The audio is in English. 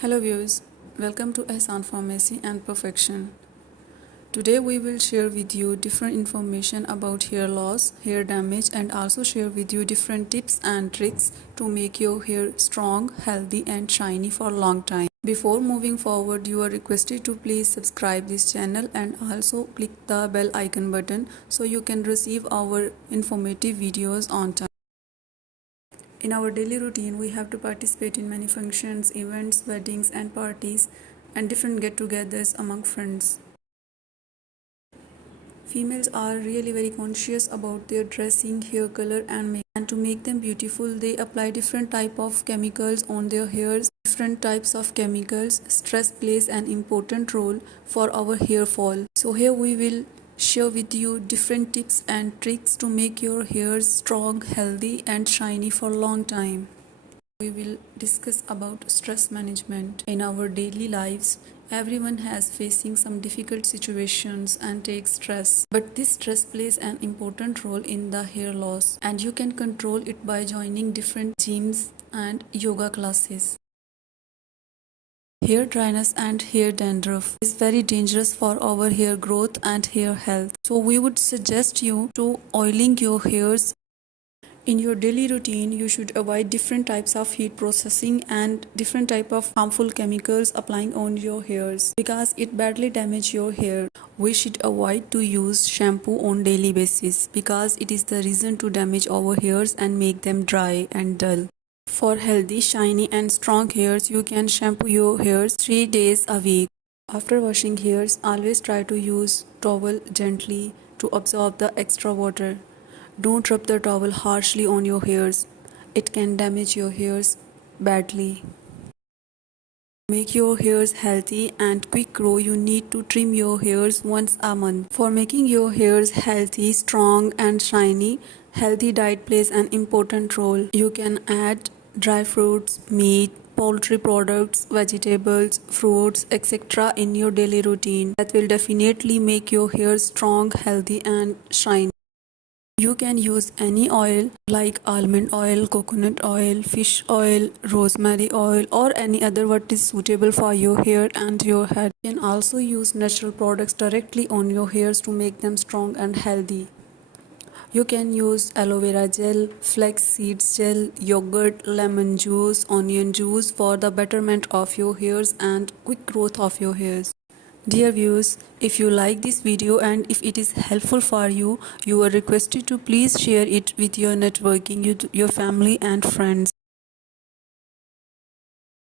Hello viewers, welcome to Ehsan Pharmacy and Perfection. Today we will share with you different information about hair loss, hair damage and also share with you different tips and tricks to make your hair strong, healthy and shiny for a long time. Before moving forward, you are requested to please subscribe this channel and also click the bell icon button so you can receive our informative videos on time. In our daily routine, we have to participate in many functions, events, weddings and parties and different get-togethers among friends. Females are really very conscious about their dressing, hair color and makeup. And to make them beautiful, they apply different type of chemicals on their hairs. Different types of chemicals. Stress plays an important role for our hair fall. So here we will share with you different tips and tricks to make your hair strong, healthy and shiny for a long time. We will discuss about stress management. In our daily lives, everyone has facing some difficult situations and takes stress. But this stress plays an important role in the hair loss and you can control it by joining different gyms and yoga classes. Hair dryness and hair dandruff is very dangerous for our hair growth and hair health. So we would suggest you to oiling your hairs. In your daily routine, you should avoid different types of heat processing and different type of harmful chemicals applying on your hairs because it badly damages your hair. We should avoid to use shampoo on daily basis because it is the reason to damage our hairs and make them dry and dull. For healthy, shiny and strong hairs, you can shampoo your hairs 3 days a week. After washing hairs, always try to use towel gently to absorb the extra water. Don't rub the towel harshly on your hairs. It can damage your hairs badly. To make your hairs healthy and quick grow, you need to trim your hairs once a month. For making your hairs healthy, strong and shiny, healthy diet plays an important role. You can add dry fruits, meat, poultry products, vegetables, fruits, etc. in your daily routine. That will definitely make your hair strong, healthy and shiny. You can use any oil like almond oil, coconut oil, fish oil, rosemary oil or any other what is suitable for your hair and your head. You can also use natural products directly on your hairs to make them strong and healthy. You can use aloe vera gel, flax seeds gel, yogurt, lemon juice, onion juice for the betterment of your hairs and quick growth of your hairs. Dear viewers, if you like this video and if it is helpful for you, you are requested to please share it with your networking, your family and friends.